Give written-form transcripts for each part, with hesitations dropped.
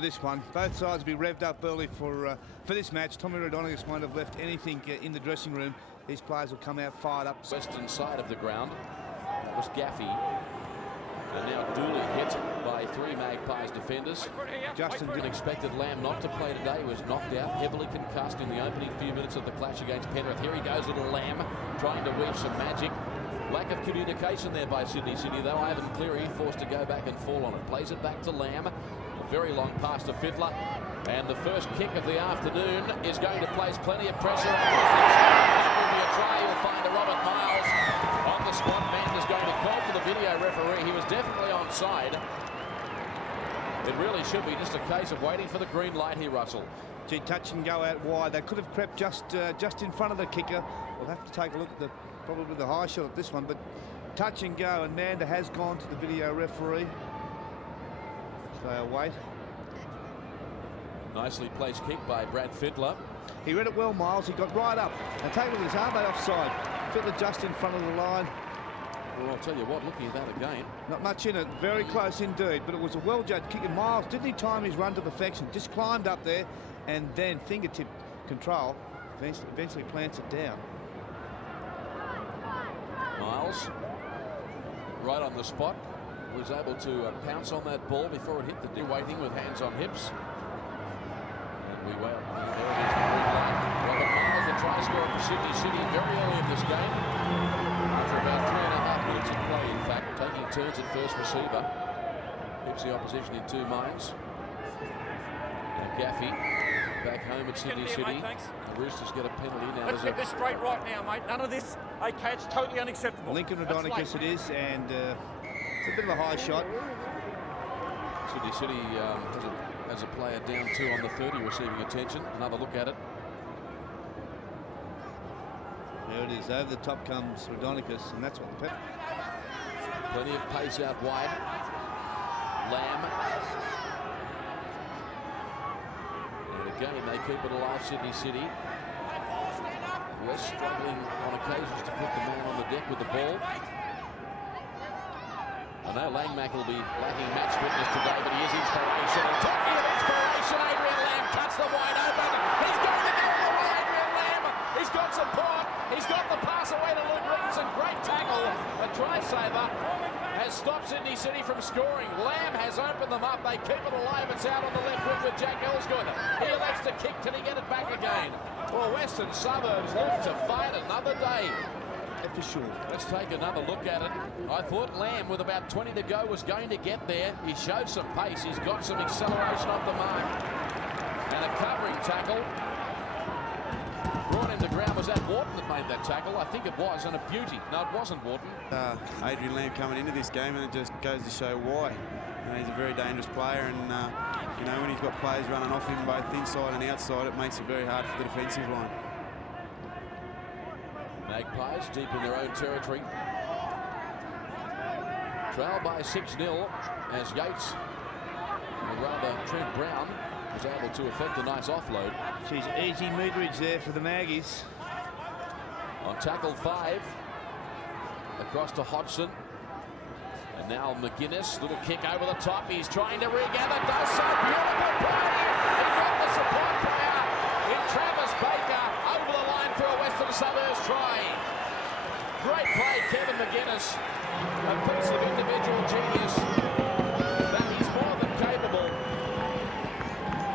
This one, both sides will be revved up early for this match. Tommy Rodonigas might have left anything in the dressing room. These players will come out fired up. Western side of the ground. That was Gaffey. And now Dooley hit by three Magpies defenders. Justin didn't expected Lamb not to play today. He was knocked out, heavily concussed in the opening few minutes of the clash against Penrith. Here he goes, little Lamb, trying to weave some magic. Lack of communication there by Sydney City, though. Ivan Cleary forced to go back and fall on it. Plays it back to Lamb. A very long pass to Fiddler. And the first kick of the afternoon is going to place plenty of pressure on this. That will be a try. You'll find a Robert Miles on the spot. Band is going to call for the video referee. He was definitely onside. It really should be just a case of waiting for the green light here, Russell. Gee, touch and go out wide. They could have crept just in front of the kicker. We'll have to take a look at probably the high shot at this one, but touch and go, and Manda has gone to the video referee. So they'll wait. Nicely placed kick by Brad Fiddler. He read it well, Miles. He got right up. And take a look at his arm, they offside. Fiddler just in front of the line. Well, I'll tell you what, looking at that again. Not much in it, very close indeed, but it was a well-judged kick. And Miles, didn't he time his run to perfection? Just climbed up there and then fingertip control, eventually plants it down. Miles, right on the spot, was able to pounce on that ball before it hit the D, waiting with hands on hips. And we wait. There it is, the green light. Robert Miles, the try scorer for Sydney City very early in this game. After about 3.5 minutes of play, in fact, taking turns at first receiver. Keeps the opposition in two minds. And Gaffey back home at Sydney City. Mate, the Roosters get a penalty now. Let's get this straight right now, mate. None of this. Okay, it's totally unacceptable. Lincoln Rodonigas it is, and it's a bit of a high shot. Sydney City has a player down 2 on the 30 receiving attention. Another look at it. There it is. Over the top comes Rodonigas, and that's what the Plenty of pace out wide. Lamb. And again, they keep it alive, Sydney City. West struggling on occasions to put the man on the deck with the ball. I know Langmack will be lacking match fitness today, but he is inspirational. Talking of inspiration, Adrian Lamb cuts them wide open. He's going to go all the way, Adrian Lamb. He's got support. He's got the pass away to Luke Richardson. Great tackle. A try saver has stopped Sydney City from scoring. Lamb has opened them up. They keep it alive. It's out on the left wing with Jack Ellsgood. He elects to kick. Can he get it back again? Well, Western Suburbs live to fight another day. For sure. Let's take another look at it. I thought Lamb, with about 20 to go, was going to get there. He showed some pace. He's got some acceleration off the mark. And a covering tackle. Brought into ground. Was that Wharton that made that tackle? I think it was, and a beauty. No, it wasn't Wharton. Adrian Lamb coming into this game, and it just goes to show why. You know, he's a very dangerous player, and you know, when he's got players running off him both inside and outside, it makes it very hard for the defensive line. Magpies deep in their own territory. Trail by 6-0 as Yates, or rather Trent Brown, was able to effect a nice offload. She's easy meterage there for the Maggies. On tackle 5, across to Hodgson. And now McGuinness, little kick over the top. He's trying to regather, does so. Beautiful play. He got the support player in Travis Baker over the line for a Western Suburbs try. Great play, Kevin McGuinness. A piece of individual genius that he's more than capable.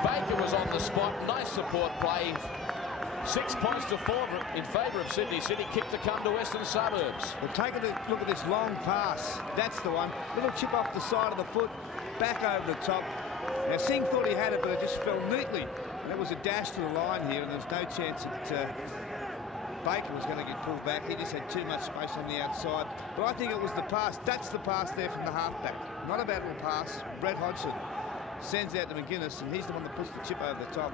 Baker was on the spot. Nice support play. 6 points to 4 in favour of Sydney City. Kick to come to Western Suburbs. Well, take a look at this long pass. That's the one. Little chip off the side of the foot, back over the top. Now, Singh thought he had it, but it just fell neatly. And there was a dash to the line here, and there was no chance that Baker was going to get pulled back. He just had too much space on the outside. But I think it was the pass. That's the pass there from the halfback. Not a bad little pass. Brett Hodgson sends out to McGuinness, and he's the one that puts the chip over the top.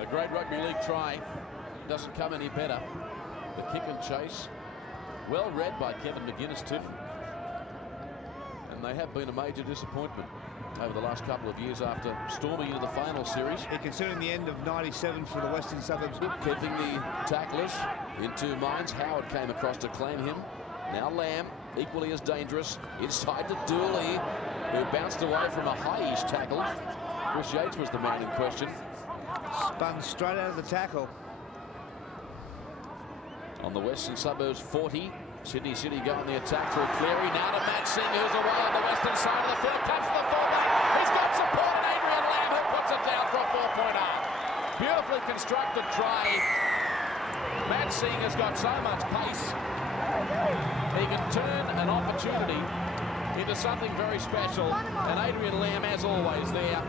A great rugby league try. Doesn't come any better. The kick and chase. Well read by Kevin McGuinness too. And they have been a major disappointment over the last couple of years after storming into the final series. Yeah, considering the end of '97 for the Western Suburbs. Keeping the tacklers in two minds. Howard came across to claim him. Now Lamb, equally as dangerous. Inside to Dooley. who bounced away from a high-ish tackle. Chris Yates was the man in question. Spun straight out of the tackle. On the Western Suburbs 40, Sydney City go on the attack through Cleary. Now to Matt Singh, who's away on the western side of the field. Cuts the fullback. He's got support, and Adrian Lamb, who puts it down for a 4-pointer. Beautifully constructed try. Matt Singh has got so much pace. He can turn an opportunity into something very special. And Adrian Lamb, as always, there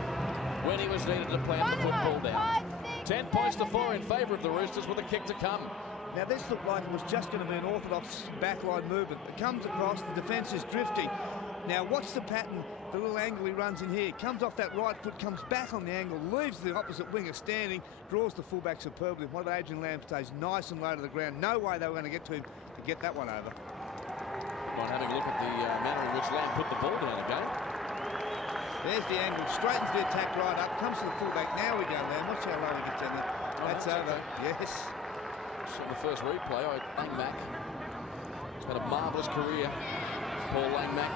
when he was needed to plant the football down. 10 points to 4 in favour of the Roosters with a kick to come. Now this looked like it was just going to be an orthodox backline movement. It comes across, the defence is drifty. Now watch the pattern, the little angle he runs in here. Comes off that right foot, comes back on the angle, leaves the opposite winger standing, draws the fullback superbly. One of Adrian Lamb stays nice and low to the ground. No way they were going to get to him to get that one over. Well, having a look at the manner in which Lamb put the ball down again. There's the angle, straightens the attack right up, comes to the fullback. Now we go, Lamb. Watch how low he gets in there. That's over. Okay. Yes. On the first replay, Langmack has had a marvellous career. Paul Langmack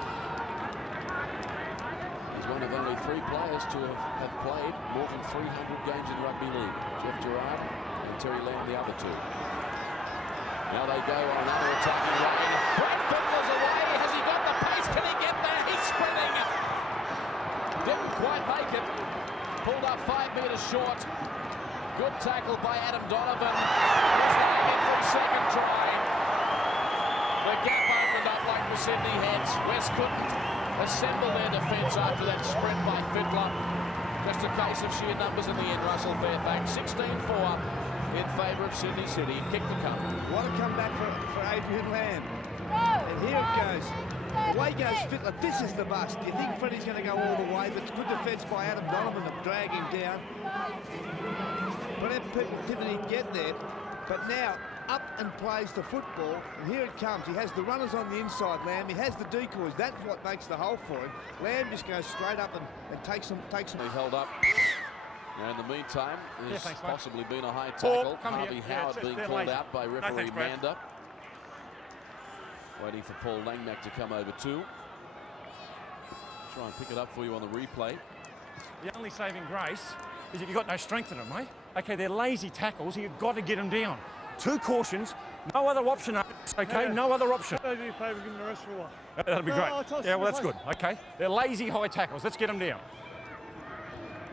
is one of only 3 players to have played more than 300 games in rugby league. Jeff Gerard and Terry Lamb, the other 2. Now they go on another attacking rain. Brett Fittler's away. Has he got the pace? Can he get there? He's sprinting. Didn't quite make it. Pulled up 5 metres short. Good tackle by Adam Donovan. He's laying in for his second try. The gap opened up like the Sydney Heads. West couldn't assemble their defence after that sprint by Fittler. Just a case of sheer numbers in the end. Russell Fairfax 16-4 in favour of Sydney City. Kick to come. What a comeback for Adrian Lamb. And here it goes. Away goes Fittler. This is the bust. You think Freddie's going to go all the way, but it's good defence by Adam Donovan to drag him down. Whatever people didn't even get there, but now up and plays the football, and here it comes. He has the runners on the inside, Lamb. He has the decoys. That's what makes the hole for him. Lamb just goes straight up and takes him. He held up. Now in the meantime, there's possibly been a high tackle. Harvey Howard being called out by referee Mander. Waiting for Paul Langmack to come over too. Try and pick it up for you on the replay. The only saving grace is if you've got no strength in them, mate. Okay, they're lazy tackles. You've got to get them down. 2 cautions, no other option. Okay, no other option. I'll do you a favour, give them the rest for a while. That'll be great. Yeah, well, that's good. Okay, they're lazy high tackles. Let's get them down.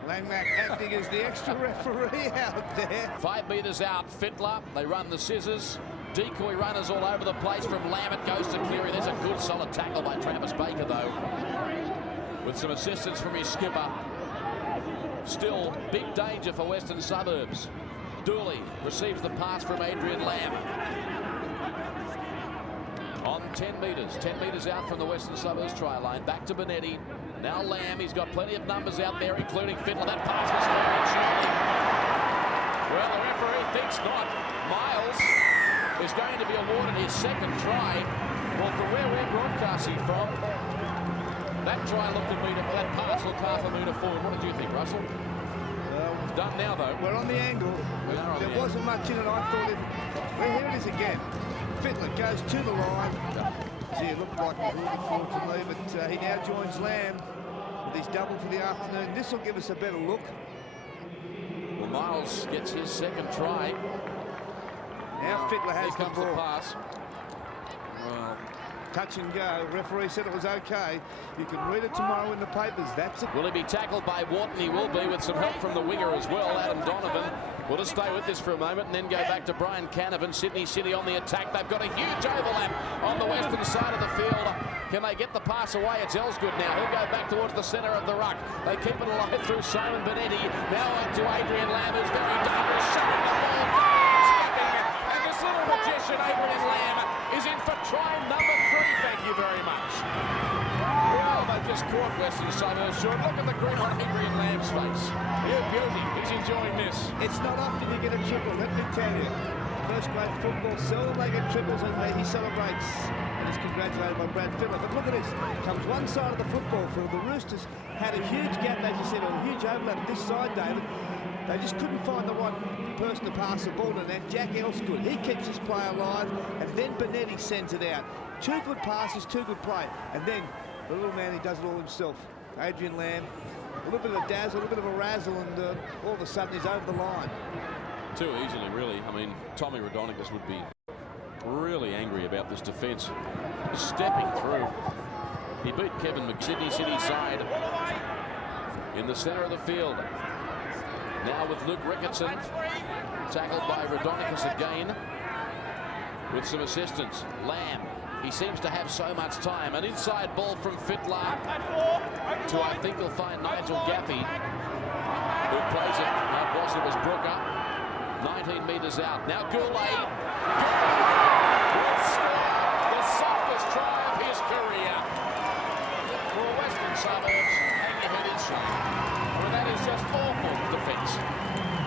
Langmack acting as the extra referee out there. 5 metres out, Fittler. They run the scissors. Decoy runners all over the place from Lamb. It goes to Cleary. There's a good solid tackle by Travis Baker, though, with some assistance from his skipper. Still big danger for Western Suburbs. Dooley receives the pass from Adrian Lamb. On 10 metres out from the Western Suburbs try line. Back to Benetti. Now Lamb. He's got plenty of numbers out there, including Fittler. That pass was fair and surely. Well, the referee thinks not. Miles is going to be awarded his second try. Well, from where we're broadcasting from, that try looked a metre, that pass looked half a metre forward. What did you think, Russell? It's done now, though. We're on the angle. There wasn't much in it. I thought it. Well, here it is again. Fittler goes to the line. Gee, it looked like it was a little forward to me, but he now joins Lamb with his double for the afternoon. This will give us a better look. Well, Miles gets his second try. Now Fittler has the ball. The pass. Well, touch and go. Referee said it was okay. You can read it tomorrow in the papers. That's it. Will he be tackled by Wharton? He will be, with some help from the winger as well, Adam Donovan. We'll just stay with this for a moment and then go back to Brian Canavan. Sydney City on the attack. They've got a huge overlap on the western side of the field. Can they get the pass away? It's Elsgood now. He'll go back towards the centre of the ruck. They keep it alive through Simon Benetti. Now on to Adrian Lamb, who's very dangerous, showing the ball. And this little magician, Adrian Lamb, is in for try number 3. Thank you very much. Well, they've just caught Western Suburbs short. Look at the grin on Adrian Lamb's face. You beauty. He's enjoying this. It's not often you get a triple, let me tell you. First grade football, seldom they get triples, and he celebrates. And he's congratulated by Brad Fittler. But look at this. Comes one side of the football field. The Roosters had a huge gap, as you said, a huge overlap this side, David. They just couldn't find the right person to pass the ball to. And Jack Elsgood, he keeps his play alive, and then Benetti sends it out. 2 good passes, 2 good play. And then The little man, he does it all himself. Adrian Lamb, a little bit of a dazzle, a little bit of a razzle, and all of a sudden he's over the line. Too easily, really. I mean, Tommy Raudonikis would be really angry about this defence. Stepping through. He beat Kevin Sydney City side in the centre of the field. Now with Luke Ricketson, tackled by Raudonikis again, with some assistance. Lamb, he seems to have so much time. An inside ball from Fittler to, I think he'll find Nigel Gaffey, who plays it. It was Brooker, 19 metres out. Now Goulet will score the softest try of his career. For Western Suburbs, hang your head in shame. Well, that is just awful defence.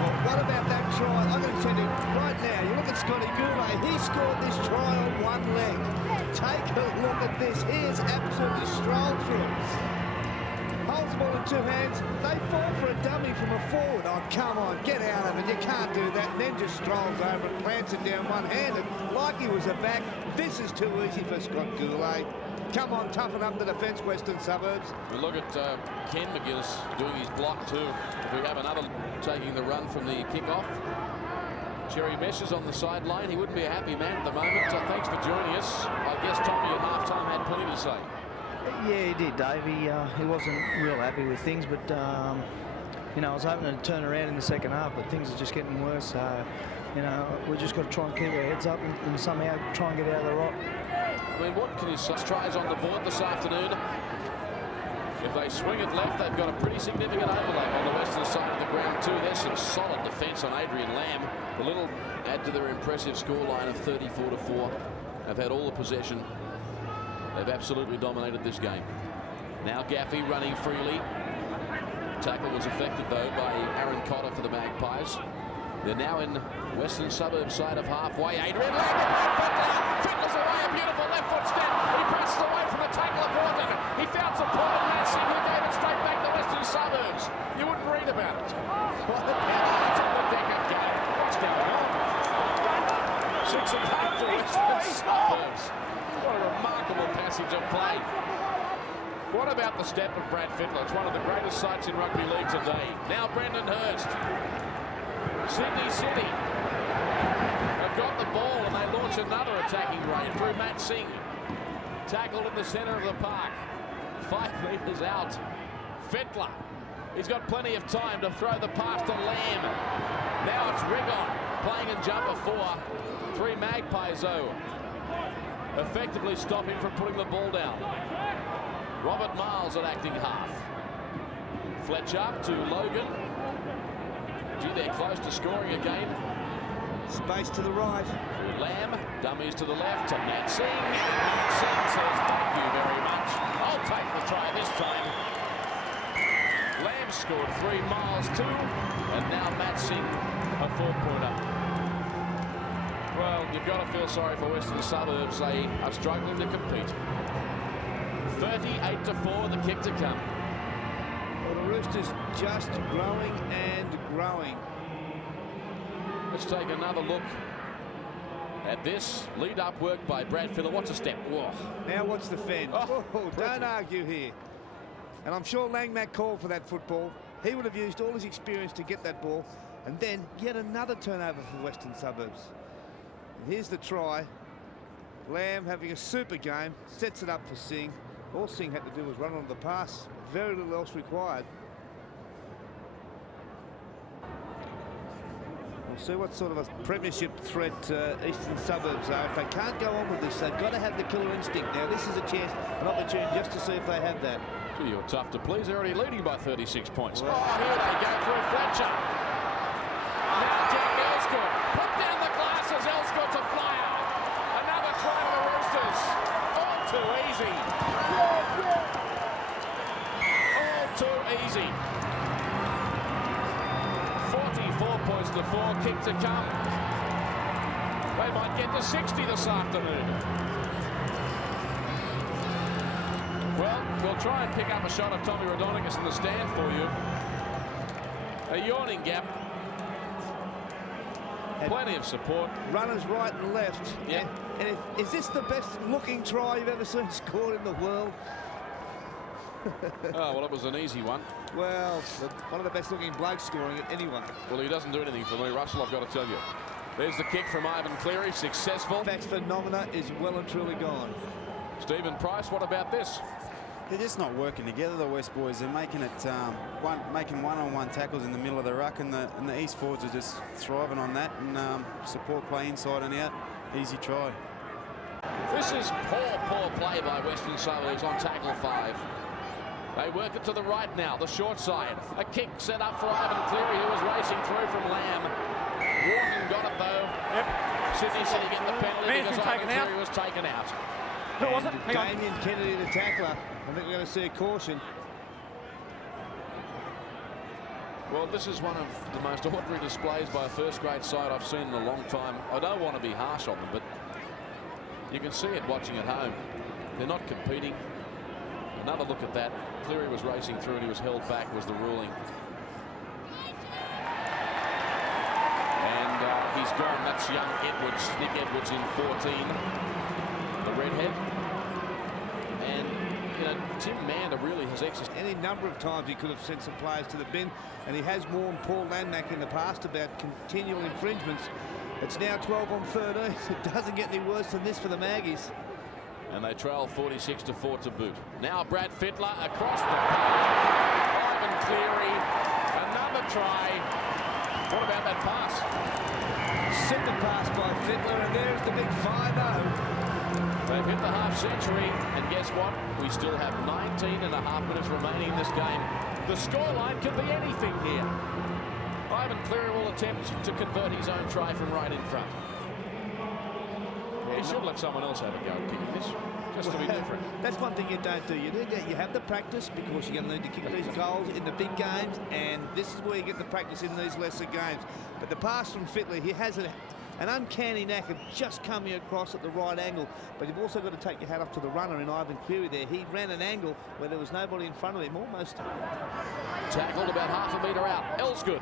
Well, what about that try? I'm going to tell you right now, you look at Scotty Goulet, he scored this try on one leg. Take a look at this. He is absolutely strolled through it. Holds the ball in two hands. They fall for a dummy from a forward. Oh, come on, get out of it. You can't do that. And then just strolls over and plants it down one-handed like he was a back. This is too easy for Scott Goulet. Come on, toughen up the defence, Western Suburbs. We look at Ken McGuinness doing his block too. If we have another taking the run from the kick-off. Jerry Meshes on the sideline. He wouldn't be a happy man at the moment. Thanks for joining us. I guess Tommy at half-time had plenty to say. Yeah, he did, Dave. He wasn't real happy with things, but you know, I was hoping to turn around in the second half, but things are just getting worse. You know, we just got to try and keep our heads up and somehow try and get out of the rot. I mean, what can you say? Tries on the board this afternoon. If they swing it left, they've got a pretty significant overlap on the western side of the ground too. There's some solid defence on Adrian Lamb. A little add to their impressive scoreline of 34-4. They've had all the possession. They've absolutely dominated this game. Now Gaffey running freely. Tackle was affected though by Aaron Cotter for the Magpies. They're now in Western Suburbs side of halfway. Adrian Lamb, Fittler's away, a beautiful left foot step. He presses away from the tackle of Horton. He found support and Massey, who gave it straight back to Western Suburbs. You wouldn't read about it. It's on the deck again. What's going on? 6 and 8 for Western Suburbs. What a remarkable passage of play. What about the step of Brad Fittler? It's one of the greatest sights in rugby league today. Now Brendan Hurst. Sydney City have got the ball and they launch another attacking raid through Matt Singh. Tackled in the centre of the park. 5 metres out. Fittler. He's got plenty of time to throw the pass to Lamb. Now it's Rigon playing in jumper 4. 3 Magpies though. Effectively stopping from putting the ball down. Robert Miles at acting half. Fletcher to Logan. Gee, they're close to scoring again. Space to the right. Lamb, dummies to the left to Matt Singh. Matt Singh says thank you very much. I'll take the try this time. Lamb scored 3, Miles 2, and now Matt Singh a 4-pointer. Well, you've got to feel sorry for Western Suburbs. They are struggling to compete. 38-4, the kick to come. Well, the Roosters just growing and growing. Let's take another look at this lead-up work by Brad Fittler. What's a step? Whoa. Now what's the fend? Oh, don't argue here. And I'm sure Langmack called for that football. He would have used all his experience to get that ball. And then yet another turnover for Western Suburbs. And here's the try. Lamb having a super game. Sets it up for Singh. All Singh had to do was run on the pass. Very little else required. We'll see what sort of a premiership threat Eastern Suburbs are. If they can't go on with this, they've got to have the killer instinct. Now this is a chance, an opportunity just to see if they have that. Gee, you're tough to please. They're already leading by 36 points. Well, oh, here they go through Fletcher. Now Jack Elscourt. Put down the glasses. Elscourt to fly out. Another try to the Roosters. All too easy. All too easy. 44 points to 4, kick to come. They might get to 60 this afternoon. Well, we'll try and pick up a shot of Tommy Raudonikis in the stand for you. A yawning gap. Plenty of support. Runners right and left. Yeah. And is this the best looking try you've ever seen scored in the world? Oh, well, it was an easy one. Well, one of the best looking blokes scoring it anyway. Well, he doesn't do anything for me, Russell, I've got to tell you. There's the kick from Ivan Cleary, successful. Fax phenomena is well and truly gone. Stephen Price, what about this? They're just not working together, the West boys. They're making it making one-on-one tackles in the middle of the ruck, and the East forwards are just thriving on that, and support play inside and out. Easy try. This is poor play by Western Suburbs on tackle 5. They work it to the right now, the short side. A kick set up for Ivan Cleary, who was racing through from Lamb. Walton got it though. Yep. Sydney City get the penalty because Ivan Cleary was taken out. Who was it? Hang on. Damien Kennedy, the tackler. I think we're going to see a caution. Well, this is one of the most ordinary displays by a first-grade side I've seen in a long time. I don't want to be harsh on them, but you can see it watching at home. They're not competing. Another look at that. Cleary was racing through and he was held back, was the ruling. And he's gone. That's young Edwards, Nick Edwards in 14. The redhead. And, you know, Tim Mander really has exercised. Any number of times he could have sent some players to the bin, and he has warned Paul Landmack in the past about continual infringements. It's now 12 on 13. It doesn't get any worse than this for the Maggies. And they trail 46-4 to boot. Now Brad Fittler across the park. Ivan Cleary, another try. What about that pass? Super pass by Fittler, and there's the big 5-0. They've hit the half century, and guess what? We still have 19.5 minutes remaining in this game. The scoreline could be anything here. Ivan Cleary will attempt to convert his own try from right in front. He should let someone else have a go at kicking this, just to be different. That's one thing you don't do. You have the practice because you're going to need to kick these goals in the big games, and this is where you get the practice in these lesser games. But the pass from Fittler, he has an uncanny knack of just coming across at the right angle, but you've also got to take your hat off to the runner in Ivan Cleary there. He ran an angle where there was nobody in front of him, almost. Tackled about half a metre out. Elsgood.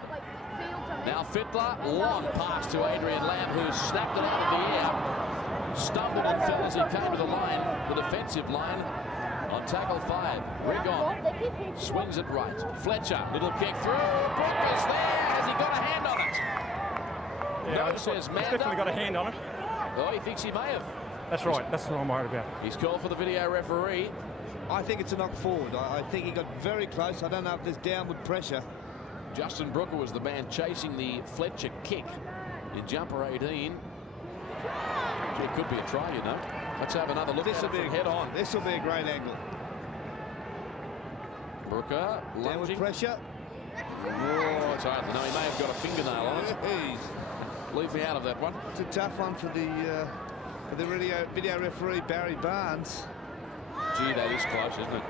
Now Fittler, long pass to Adrian Lamb, who snapped it out of the air. Stumbled and fell as he came to the line, the defensive line, on tackle 5. Rigon swings it right. Fletcher, little kick through. Brooker's there. Has he got a hand on it? Yeah, No, says he's Mander. definitely got a hand on it. Oh, he thinks he may have. That's right. That's what I'm worried about. He's called for the video referee. I think it's a knock forward. I think he got very close. I don't know if there's downward pressure. Justin Brooker was the man chasing the Fletcher kick in jumper 18. It could be a try, you know. Let's have another look at it from head on. This will be a great angle. Brooker Downward lunging. pressure. Oh, it's hard. No, he may have got a fingernail on it. Leave me out of that one. It's a tough one for the video referee Barry Barnes. Gee, that is close, isn't it?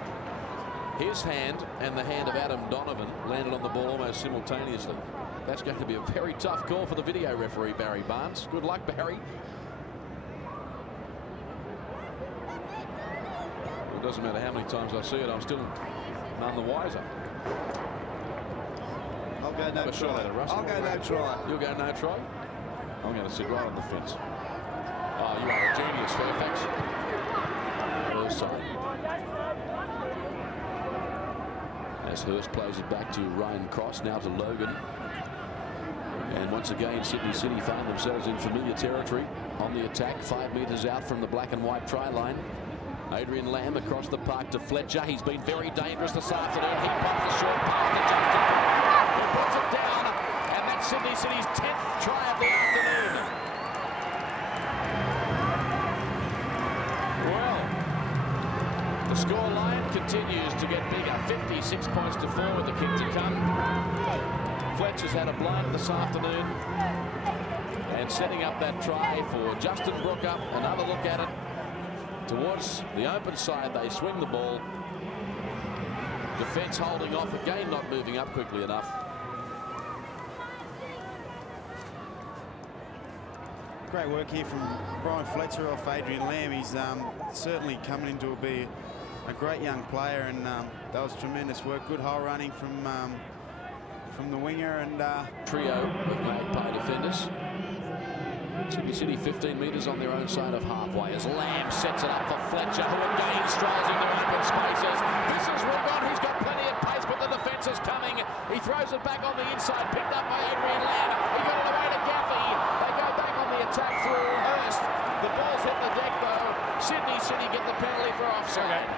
His hand and the hand of Adam Donovan landed on the ball almost simultaneously. That's going to be a very tough call for the video referee, Barry Barnes. Good luck, Barry. It doesn't matter how many times I see it, I'm still none the wiser. I'll go no try. I'll go no try. You'll go no try? I'm going to sit right on the fence. Oh, you are a genius, Fairfax. Oh, sorry. As Hurst plays it back to Ryan Cross, now to Logan. And once again, Sydney City find themselves in familiar territory on the attack, 5 metres out from the black and white try line. Adrian Lamb across the park to Fletcher. He's been very dangerous this afternoon. He pops the short pass to Justin, who puts it down, and that's Sydney City's 10th try of the afternoon. Well, the score line continues to get bigger. 56 points to 4 with the kick to come. Fletcher's had a blind this afternoon, and setting up that try for Justin Brooker. Another look at it. Towards the open side, they swing the ball. Defence holding off again, not moving up quickly enough. Great work here from Brian Fletcher off Adrian Lamb. He's certainly coming into be a great young player, and that was tremendous work. Good hole running from the winger, and trio of Magpie defenders. Sydney City 15 metres on their own side of halfway as Lamb sets it up for Fletcher, who again strolls into open spaces. This is Rigon. He's got plenty of pace, but the defence is coming. He throws it back on the inside, picked up by Adrian Lamb. He got it away to Gaffey. They go back on the attack through Hurst. The ball's hit the deck though. Sydney City get the penalty for offside.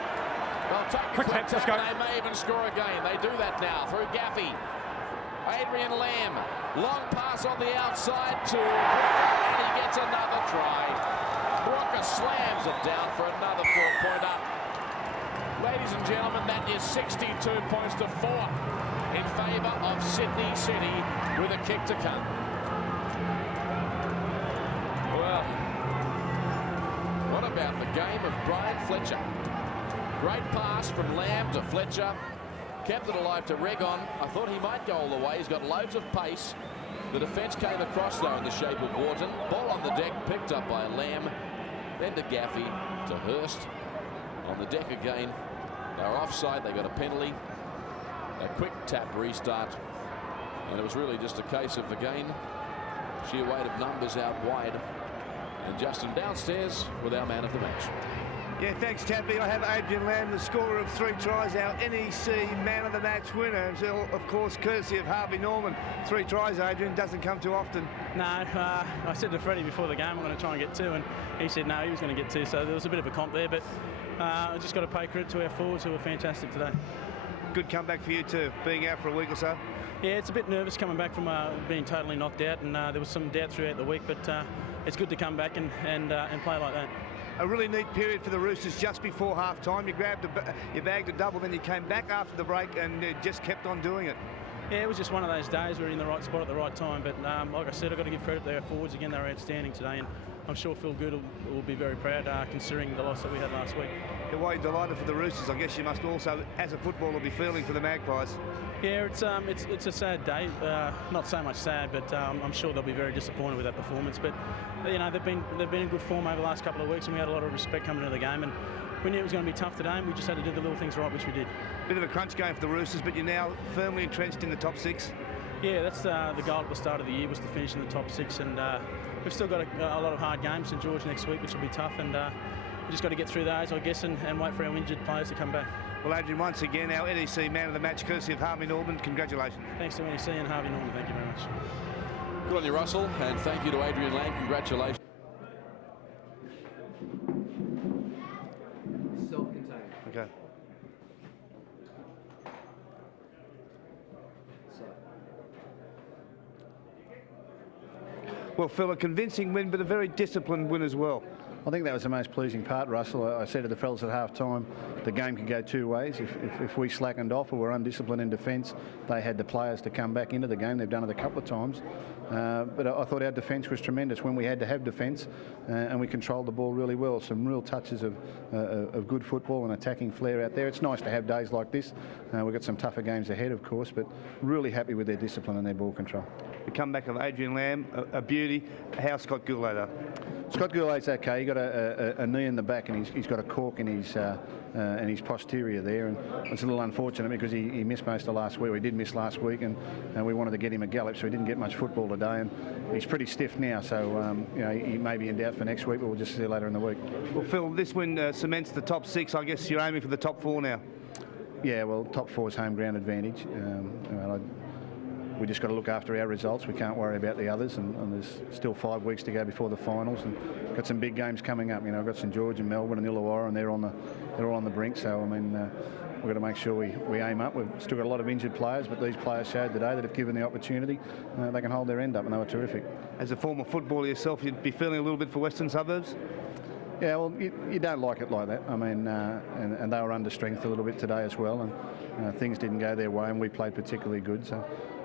They'll take the clock let's go. They may even score again. They do that now through Gaffey. Adrian Lamb, long pass on the outside to Brooker, and he gets another try. Brooker slams it down for another 4-pointer. Ladies and gentlemen, that is 62 points to 4 in favour of Sydney City with a kick to come. Well, what about the game of Brian Fletcher? Great pass from Lamb to Fletcher. Kept it alive to Regon. I thought he might go all the way. He's got loads of pace. The defence came across though in the shape of Wharton. Ball on the deck, picked up by Lamb. Then to Gaffey, to Hurst. On the deck again. They were offside. They got a penalty. A quick tap restart. And it was really just a case of, again, sheer weight of numbers out wide. And Justin downstairs with our man of the match. Yeah, thanks, Tappy. I have Adrian Lamb, the scorer of 3 tries, our NEC man of the match winner. And so, of course, courtesy of Harvey Norman. 3 tries, Adrian, doesn't come too often. No, I said to Freddie before the game I'm going to try and get 2, and he said no, he was going to get 2. So there was a bit of a comp there, but I just got to pay credit to our forwards who were fantastic today. Good comeback for you too, being out for a week or so. Yeah, it's a bit nervous coming back from being totally knocked out, and there was some doubt throughout the week, but it's good to come back and play like that. A really neat period for the Roosters just before half-time. You bagged a double, then you came back after the break and just kept on doing it. Yeah, it was just one of those days we were in the right spot at the right time, but like I said, I've got to give credit to our forwards again. They were outstanding today, and I'm sure Phil Good will be very proud considering the loss that we had last week. Yeah, well, you're delighted for the Roosters. I guess you must also, as a footballer, be feeling for the Magpies. Yeah, it's a sad day. Not so much sad, but I'm sure they'll be very disappointed with that performance. But you know, they've been in good form over the last couple of weeks, and we had a lot of respect coming into the game. And we knew it was going to be tough today, and we just had to do the little things right, which we did. Bit of a crunch game for the Roosters, but you're now firmly entrenched in the top 6. Yeah, that's the goal at the start of the year, was to finish in the top 6, and we've still got a lot of hard games. St George next week, which will be tough, and we just got to get through those, I guess, and wait for our injured players to come back. Well, Adrian, once again, our NEC man of the match, courtesy of Harvey Norman. Congratulations. Thanks to NEC and Harvey Norman. Thank you very much. Good on you, Russell, and thank you to Adrian Lamb. Congratulations. Self-contained. Okay. Well, Phil, a convincing win, but a very disciplined win as well. I think that was the most pleasing part, Russell. I said to the fellas at half-time, the game could go 2 ways. If we slackened off or were undisciplined in defence, they had the players to come back into the game. They've done it a couple of times. But I thought our defence was tremendous when we had to have defence, and we controlled the ball really well. Some real touches of good football and attacking flair out there. It's nice to have days like this. We've got some tougher games ahead, of course, but really happy with their discipline and their ball control. The comeback of Adrian Lamb, a beauty. How's Scott Goulet, though? Scott Goulet's okay. He got a knee in the back, and he's got a cork in his posterior there, and it's a little unfortunate because he missed most of last week. We did miss last week, and we wanted to get him a gallop, so he didn't get much football today, and he's pretty stiff now, so you know, he may be in doubt for next week, but we'll just see later in the week. Well, Phil, this win cements the top 6. I guess you're aiming for the top 4 now. Yeah, well, top 4 is home ground advantage. We just got to look after our results. We can't worry about the others, and there's still 5 weeks to go before the finals, and got some big games coming up. You know, I've got St George and Melbourne and Illawarra, and they're all on the brink. So I mean, we've got to make sure we aim up. We've still got a lot of injured players, but these players showed today that if given the opportunity, they can hold their end up, and they were terrific. As a former footballer yourself, you'd be feeling a little bit for Western Suburbs. Yeah, well, you don't like it like that. I mean, and they were under strength a little bit today as well, and things didn't go their way, and we played particularly good. So.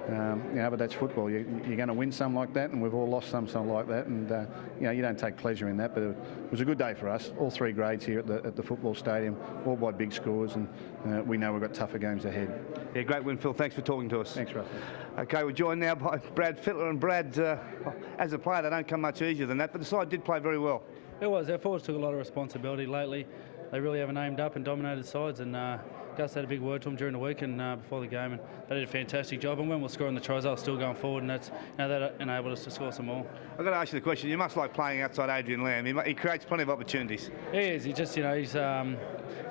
But that's football. You're going to win some like that, and we've all lost some like that, and you don't take pleasure in that. But it was a good day for us. All 3 grades here at the football stadium, all by big scores, and we know we've got tougher games ahead. Yeah, great win, Phil. Thanks for talking to us. Thanks, Russell. Okay, we're joined now by Brad Fittler, and Brad, as a player, they don't come much easier than that, but the side did play very well. It was. Our forwards took a lot of responsibility lately. They really haven't aimed up and dominated sides, and Gus had a big word to them during the week and before the game, and they did a fantastic job. And when we're scoring the tries, they were still going forward, and that's that enabled us to score some more. I've got to ask you the question. You must like playing outside Adrian Lamb. He creates plenty of opportunities. He is. He just, he's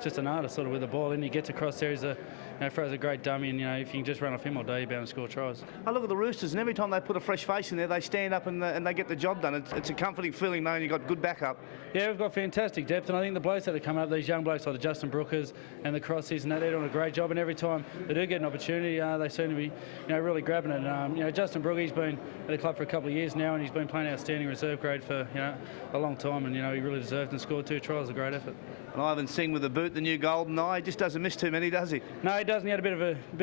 just an artist sort of with the ball, and he gets across there. He's throws a great dummy, and if you can just run off him all day, you're bound to score tries. I look at the Roosters, and every time they put a fresh face in there, they stand up and they get the job done. It's a comforting feeling knowing you've got good backup. Yeah, we've got fantastic depth, and I think the blokes that are coming up, these young blokes like the Justin Brookers and the Crossies, and they're doing a great job. And every time they do get an opportunity, they seem to be, really grabbing it. And, Justin Brooker's been at the club for a couple of years now, and he's been playing outstanding reserve grade for a long time, and he really deserved and scored 2 tries. A great effort. And Ivan Singh with the boot, the new golden eye, just doesn't miss too many, does he? No, he doesn't. He had a bit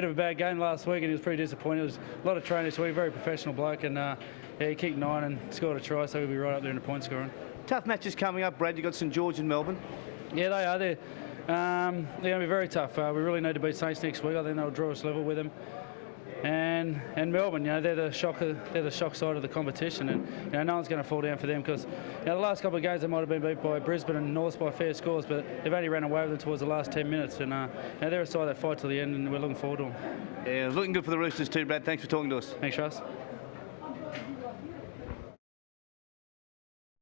of a bad game last week, and he was pretty disappointed. It was a lot of training this week, very professional bloke, and he kicked 9 and scored a try, so he'll be right up there in the point scoring. Tough matches coming up, Brad. You've got St George and Melbourne. Yeah, they are. They're going to be very tough. We really need to beat Saints next week. I think they'll draw us level with them. And Melbourne, they're the shock side of the competition, and no one's going to fall down for them because the last couple of games they might have been beat by Brisbane and North by fair scores, but they've only ran away with them towards the last 10 minutes, and they're a side that fight to the end, and we're looking forward to them. Yeah, looking good for the Roosters too, Brad. Thanks for talking to us. Thanks, Russ.